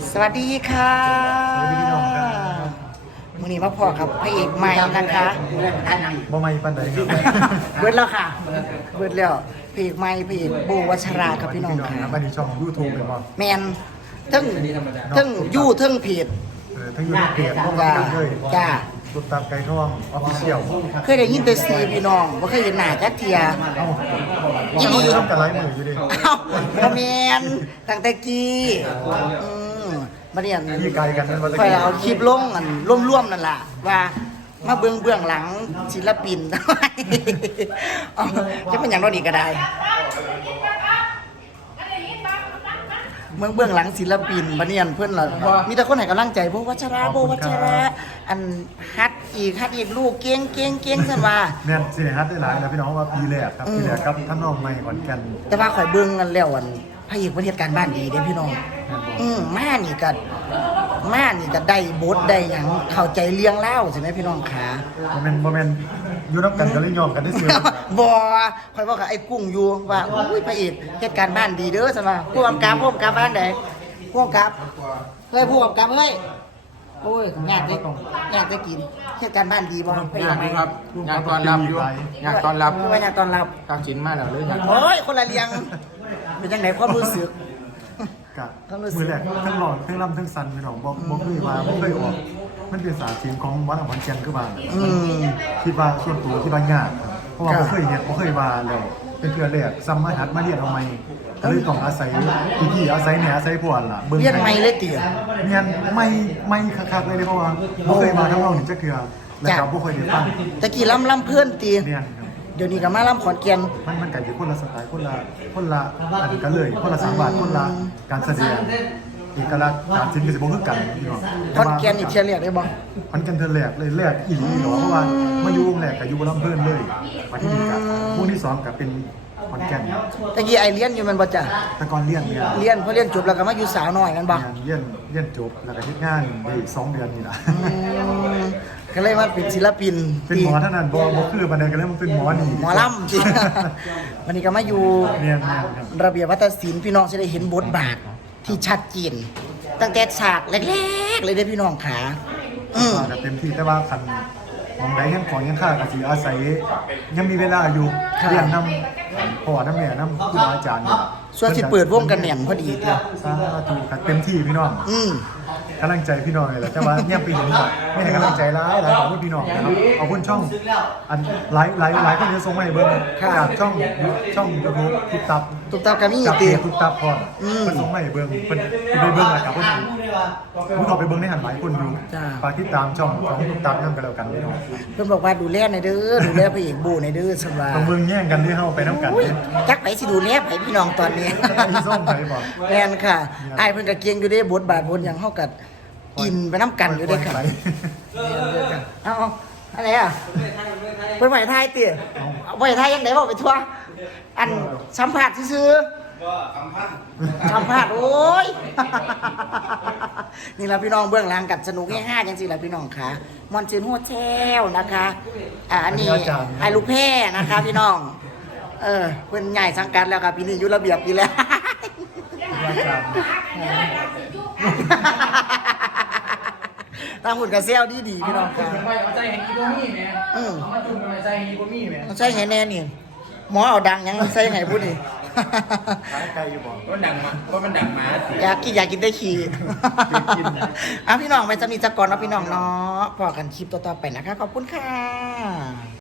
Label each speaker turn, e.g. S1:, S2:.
S1: สวัสดีค่ะ
S2: สวัสดีพี่น้องครับ
S1: มื้อนี้มาพอกับพระเอกใหม่นะคะ
S2: บ่ไม่ปันใดครับ
S1: เบิดแล้วค่ะเบิดแล้วพระเอกใหม่พระเอกโบวัชราครับพี่น้อง
S2: พี่น้อง
S1: ค่ะ
S2: ครับอันนี้ช่อง YouTube เป็นบ่
S1: แมนทั้งยู่ทั้งเพจ
S2: ทั้งอยู่ในเพจพวกเรา
S1: จ้า
S2: กันเลย
S1: จ้า
S2: ตุดตามไก่ทองออฟฟิเชียล
S1: เคยได้ยินแต่ซีพี่น้องบ่เคยเห็นหน้าจักเทีย
S2: เอ้า
S1: อีหลี
S2: เราจะทำกันไลฟ์มืออยู่ดิ
S1: เอ้าบ่แม่นตั้งแต่กี้มาเรียน
S2: พี่ไกลกันนั่นว่าจะ
S1: ค่อยเอาคลิปลงอันร่วมๆนั่นล่ะว่ามาเบื้องหลังศิลปิน เอาจะเป็นอย่างนั้นอีกก็ได้เบื้องหลังศิลปินบัดเนียนเพื่อนล่ะมีแต่คนให้กำลังใจโบวัชระโบวัชระอันฮัดอีกลูกเก่งซั่นว่า
S2: เนี่ยสิฮัทได้หลายแล้วพี่น้องว่าปีแรกครับปีแรกครับท่านน้องใหม่ขอนแก่น
S1: แต่ว่าข่อยเบิ่งกันแล้วอันพระเอกประเทศการบ้านดีเด้พี่น้องมานี่ก็ได้บทได้หยังเข้าใจเรื่องเล่าใช่ไหมพี่น้องขา
S2: บ่แม่นอยู่นํกันก็เลยยอมกันได้เสีย
S1: บ่ข่อยบอกกับไอ้กุ้งอยู่ว่าอุ้ยพระเอกเหตุการณ์บ้านดีเด้อซั่นว่าผู้กำกับบ้านใดผู้กำกับเฮ้ยผู้กำกับเฮ้ยโอ้ยยากได้กินเหตุการณ์บ้านดีบ่พระเอก
S3: อยาก
S1: ไหม
S3: ดูครับอยากตอนรับอยู่อยากตอนรับ
S1: ว่าอยากตอนรับ
S3: ตักสินมาแล้วเลยอยาก
S1: โอ้ยคนละเลี้ยงเป็นจังไดความรู้สึก
S2: กับมือแรกทั้งหลอดทั้งลำทั้งสันพี่น้องบ่เคยมาบ่เคยออกมันเป็นสาธิตของวัดขอนแก่นคือว่าคิดว่าส่วนตัวที่บ้านยากครับเพราะว่าบ่เคยเฮ็ดบ่เคยมาแล้วเป็นเทื่อแรกซ้ำมาหัดมาเรียนเอาใหม่ก็เลยต้องอาศัยพี่ๆอาศัยเนี่ยอาศัยพวกล่ะ
S1: เรียนไม่เลยเตี๋ย
S2: เรียนไม่คักๆเลยเพราะว่าบ่เคยมาทั้งเรานี่จักเทื่อแล้วก็บ่เคยได้ฟัง
S1: ตะกี้ล้ำเพื่อนตี
S2: เรียนครับ
S1: เดี๋ยวนี้ก็มาล้ำขอนแก่น
S2: มันก็อยู่คนละสไตล์คนละอันกันเลยคนละ3บาทคนละการแสดงเอกลักษณ์การศิลป์ก็สิบ่คือกันพี่น้อง
S1: ขอนแก่นนี่เทียเรียกได้บ่
S2: มันกันเธอแหลกเลยแหลกอีหลีหรอเพราะว่ามาอยู่วงแหลกกับอยู่ลำเพิ่นเลยมาที่นี่กับวงที่สองกับเป็นขอนแก่น
S1: ตะกี้ไอเรียนอยู่แมันบ่จ้ะ
S2: แต่ก่อนเรียนเนี่ย
S1: เรียนพอเรียนจบแล้วก็มาอยู่สาวน้อยกันบ่
S2: เรียนจบแล้วก็เฮ็ดงานได้อีก2 เดือนนี่ล่ะ
S1: ก็เลยมาเป็นศิลปิน
S2: เป็นหมอเท่านั้นบ่คือบันไดก็เลยมันเป็นหมอนี่
S1: หมอลำจริง วันนี้ก็มาอยู่
S2: เรียนครับ
S1: ระเบียบวัฒนศิลป์พี่น้องจะได้เห็นบทบาทที่ชัดเจนตั้งแต่ฉากแรกๆเลยเด้อพี่น้องขา
S2: ก็เต็มที่แต่ว่าคันมองใดยังของยังค่าก็สิอาศัยยังมีเวลาอยู่เรียนนำพ่อนำแม่นำครูบาอาจารย์นี่
S1: ส่วนสิเปิดวงกันแหน่นพอดีเดียว
S2: สาธุครับเต็มที่พี่น้อง กำลังใจพี่น้องเลยแหละแต่ว่าเนี่ยปีนี้ไม่ให้กำลังใจร้ายขอบคุณพี่น้องนะครับขอบคุณช่องอันหลายคนจะส่งมาให้เบิ้งจากช่องยูทูบทุกตับ
S1: ตุกตากามี
S2: กับ
S1: ตี
S2: ทุกตับพร้อมเพิ่นส่งมาให้เบิ้งเพิ่นไปเบิ้งอะครับเพิ่นเขาไปเบิ้งในหันหลายคนอยู่ฝากติดตามช่องของทุกตับนั่นกันแล้วกันพี่น้อง
S1: เพิ่นบอกว่าดูแลหน่อยเด้อดูแลพระเอกบูหน่อยเด้อสำหรับ
S2: ต้องเบิ้งแย่งกันที่เฮาไปน้ำกัน
S1: อุ้ยจักไปสิดูแลไผพี่น้องตอนนี้
S2: พี่ส้มไปบอก
S1: แม่นค่ะอ้ายเพิ่นก็เก่งอยู่เด้บทบาทบทหยังเฮาก็กินไปน้ำกันอยู่เด้ค่ะเอาอะไรอ่ะเพิ่นไหวทายติไหวทายยังไดบอกไปทั่วอันสัมภาษณ์ซื่อๆสัมภาษณ์โอ้ย นี่ล่ะพี่น้องเบื้องหลังกับสนุกให้5จังซี่ล่ะพี่น้องค่ะมอนจืนโฮเทลนะคะอันนี้ไอ้ลูกแพร่นะคะพี่น้องเพิ่นใหญ่สังกัดแล้วครับปีนี้อยู่ระเบียบอีแล้ว ตามหุ่นกับเซลดีพี่น้องครับ
S3: เอาใจเห็นอีโบมี่ไหมเอามาจุ่มเอาใจเห็นอีโบมี่ไหม
S1: ใช่ไงแน่นี่หมอเอาดังยังใช่ไงพูดดิ
S2: ไกลอยู่บ่
S3: ว่ามันดังมาสิ
S1: อยากกินได้ขี่พี่น้องไปจะมีจักรก่อนเนาะพี่น้องเนาะพอกันคลิปต่อๆไปนะคะขอบคุณค่ะ